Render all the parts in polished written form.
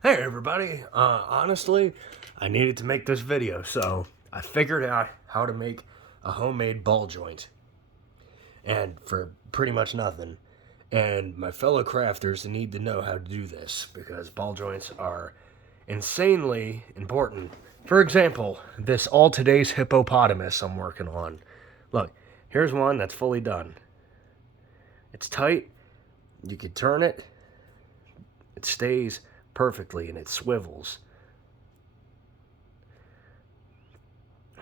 Hey everybody, honestly, I needed to make this video, so I figured out how to make a homemade ball joint. And for pretty much nothing. And my fellow crafters need to know how to do this, because ball joints are insanely important. For example, this All Today's hippopotamus I'm working on. Look, here's one that's fully done. It's tight, you can turn it, it stays perfectly, and it swivels.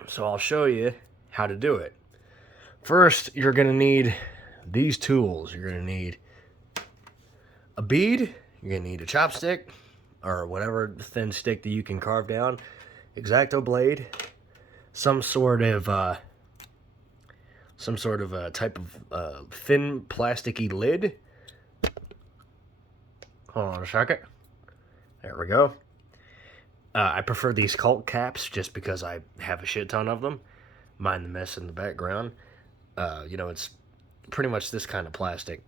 So I'll show you how to do it. First, you're going to need these tools. You're going to need a bead, you're going to need a chopstick, or whatever thin stick that you can carve down, X-Acto blade, some sort of type of thin plasticky lid. Hold on a second. There we go. I prefer these Cult caps just because I have a shit ton of them. Mind the mess in the background. It's pretty much this kind of plastic.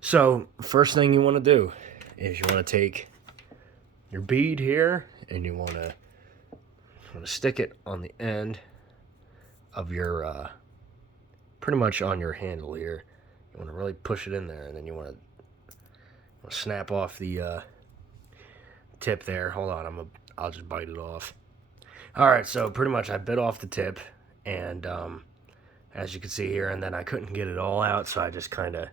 So, first thing you want to do is you want to take your bead here and you want to stick it on the end of your, pretty much on your handle here. You want to really push it in there, and then you want to snap off the tip there. Hold on, I'll just bite it off. Alright, so pretty much I bit off the tip, and as you can see here, and then I couldn't get it all out, so I just kind of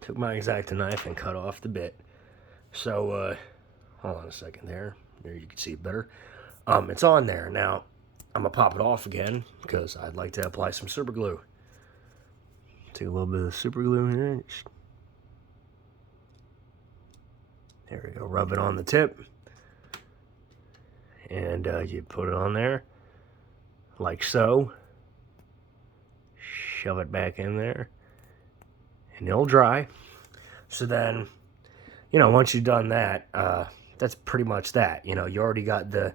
took my X-Acto knife and cut off the bit. So, hold on a second there. There you can see it better. It's on there. Now, I'm going to pop it off again, because I'd like to apply some super glue. Take a little bit of super glue here. There we go. Rub it on the tip. And you put it on there, like so. Shove it back in there, and it'll dry. So then, once you've done that, that's pretty much that. You already got the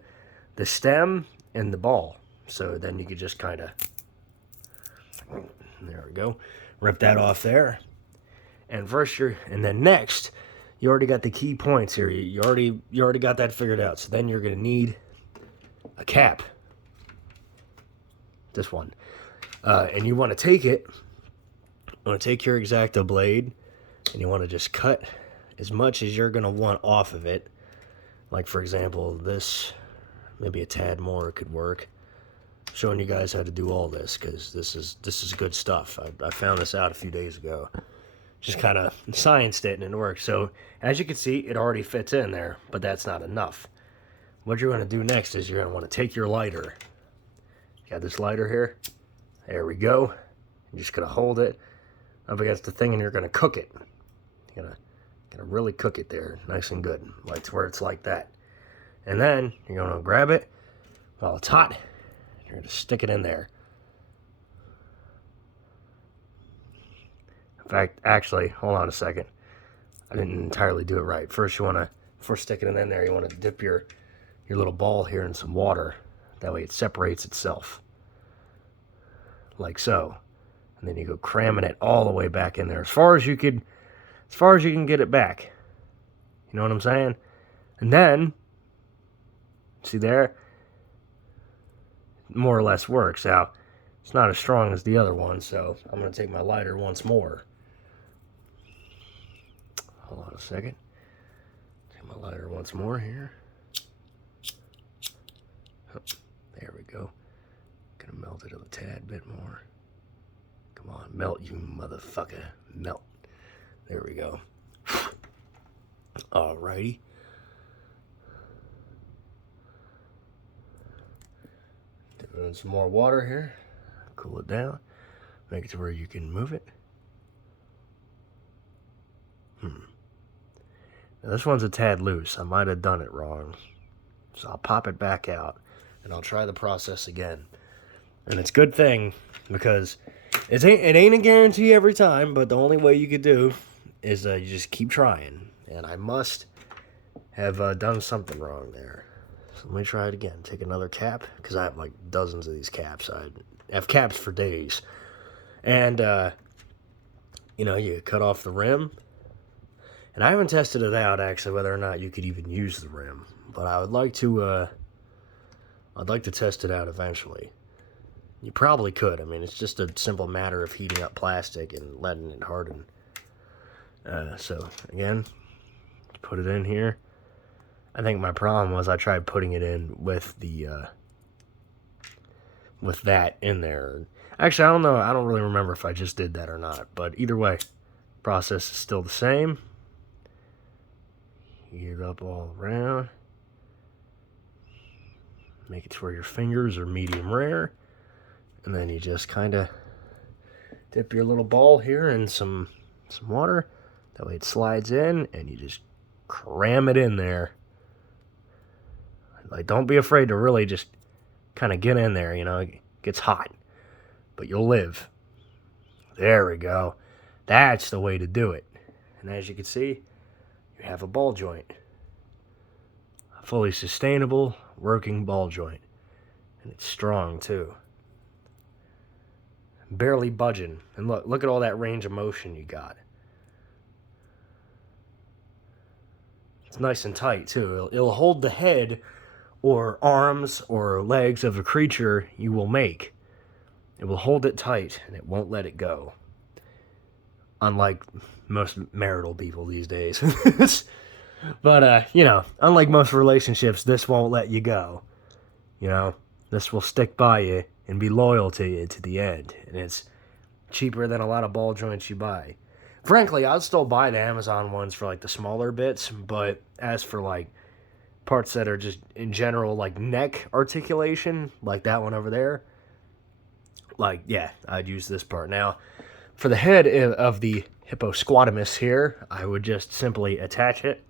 stem and the ball. So then you could just kind of, there we go, rip that off there. And then next, you already got the key points here. You already got that figured out. So then you're gonna need a cap. This one. And you want to take it, your X-Acto blade, and you want to just cut as much as you're going to want off of it. Like, for example, this, maybe a tad more could work. I'm showing you guys how to do all this, because this is good stuff. I found this out a few days ago. Just kind of scienced it, and it works. So, as you can see, it already fits in there, but that's not enough. What you're going to do next is you're going to want to take your lighter. You got this lighter here? There we go. You're just going to hold it up against the thing, and you're going to cook it. You're going to really cook it there, nice and good, like to where it's like that. And then you're going to grab it while it's hot. You're going to stick it in there. In fact, actually, hold on a second. I didn't entirely do it right. First, before sticking it in there, you want to dip your little ball here in some water. That way it separates itself. Like so. And then you go cramming it all the way back in there, as far as you can get it back. You know what I'm saying? And then, see there, more or less works. Now, it's not as strong as the other one, so I'm going to take my lighter once more. Hold on a second. Take my lighter once more here. Oh, there we go. Gonna melt it a tad bit more. Come on, melt, you motherfucker. Melt. There we go. Alrighty. Dip it in some more water here. Cool it down. Make it to where you can move it. Now this one's a tad loose. I might have done it wrong. So I'll pop it back out, and I'll try the process again. And it's a good thing, because it ain't a guarantee every time, but the only way you could do is you just keep trying. And I must have done something wrong there. So let me try it again. Take another cap, because I have like dozens of these caps. I have caps for days. And, you cut off the rim. And I haven't tested it out, actually, whether or not you could even use the rim. but I'd like to test it out eventually. You probably could. I mean, it's just a simple matter of heating up plastic and letting it harden. So again, put it in here. I think my problem was I tried putting it in with the with that in there. Actually, I don't know. I don't really remember if I just did that or not. But either way, process is still the same. Heat it up all around. Make it to where your fingers are medium rare. And then you just kind of dip your little ball here in some water. That way it slides in, and you just cram it in there. Like, don't be afraid to really just kind of get in there, you know. It gets hot, but you'll live. There we go. That's the way to do it. And as you can see, you have a ball joint. A fully sustainable, working ball joint. And it's strong, too. Barely budging. And look at all that range of motion you got. It's nice and tight, too. It'll hold the head or arms or legs of a creature you will make. It will hold it tight, and it won't let it go. Unlike most marital people these days. But, you know, unlike most relationships, this won't let you go. You know, this will stick by you and be loyal to you to the end. And it's cheaper than a lot of ball joints you buy. Frankly, I'd still buy the Amazon ones for, like, the smaller bits. But as for, like, parts that are just, in general, like, neck articulation, like that one over there, like, yeah, I'd use this part. Now, for the head of the hipposquatamus here, I would just simply attach it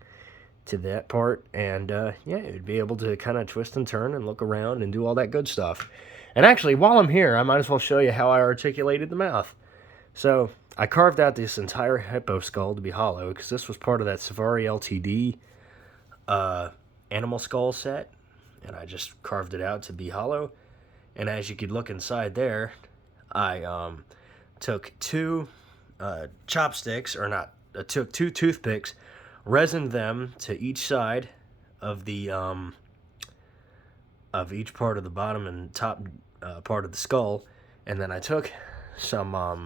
to that part, and, yeah, it would be able to kind of twist and turn and look around and do all that good stuff. And actually, while I'm here, I might as well show you how I articulated the mouth. So, I carved out this entire hippo skull to be hollow, because this was part of that Safari LTD animal skull set, and I just carved it out to be hollow. And as you could look inside there, I took two chopsticks, or not, I took two toothpicks, resined them to each side of the of each part of the bottom and top part of the skull, and then I took some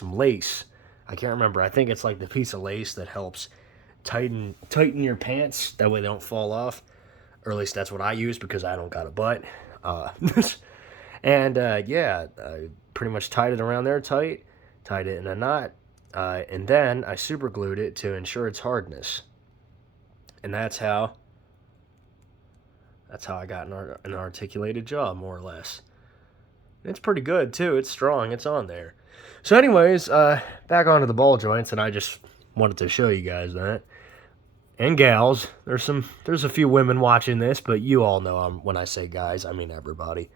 lace. I can't remember. I think it's like the piece of lace that helps tighten your pants. That way they don't fall off. Or at least that's what I use because I don't got a butt. And yeah, I pretty much tied it around there tight. Tied it in a knot. And then I super glued it to ensure its hardness. And that's how I got an articulated jaw, more or less. It's pretty good, too. It's strong. It's on there. So anyways, back onto the ball joints, and I just wanted to show you guys that. And gals. There's a few women watching this, but you all know when I say guys, I mean everybody.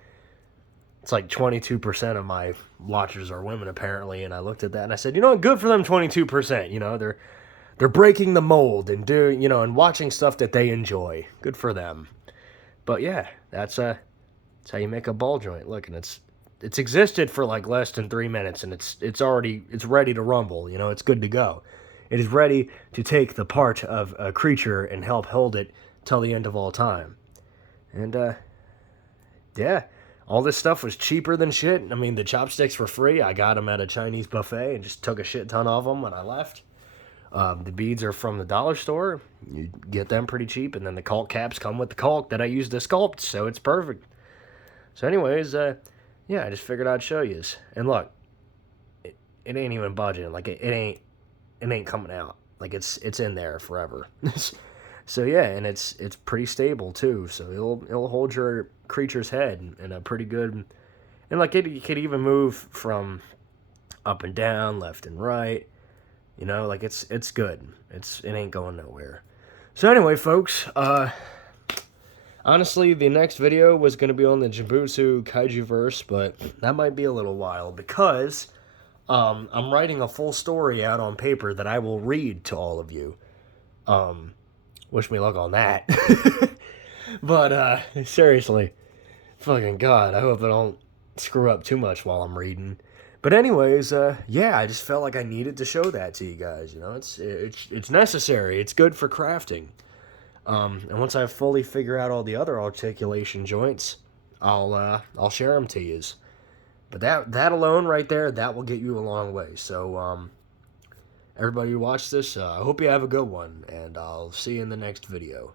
It's like 22% of my watchers are women, apparently, and I looked at that and I said, you know what, good for them, 22%. You know, they're breaking the mold and doing, you know, and watching stuff that they enjoy. Good for them. But yeah, that's how you make a ball joint. Look, and it's existed for like less than 3 minutes, and it's ready to rumble. You know, it's good to go. It is ready to take the part of a creature and help hold it till the end of all time. And yeah, all this stuff was cheaper than shit. I mean, the chopsticks were free. I got them at a Chinese buffet and just took a shit ton of them when I left. The beads are from the dollar store. You get them pretty cheap, and then the caulk caps come with the caulk that I use to sculpt, so it's perfect. So anyways, yeah, I just figured I'd show you. And look, it ain't even budging. Like, it ain't coming out. Like, it's in there forever. So yeah, and it's pretty stable too. So it'll hold your creature's head in a pretty good, and like it could even move from up and down, left and right. You know, like it's good. It ain't going nowhere. So anyway, folks, honestly, the next video was going to be on the Jibutsu Kaijuverse, but that might be a little while because I'm writing a full story out on paper that I will read to all of you. Wish me luck on that. But seriously, fucking God, I hope I don't screw up too much while I'm reading. But anyways, yeah, I just felt like I needed to show that to you guys. You know, it's necessary. It's good for crafting. And once I fully figure out all the other articulation joints, I'll share them to yous. But that alone right there, that will get you a long way. So everybody who watched this, I hope you have a good one, and I'll see you in the next video.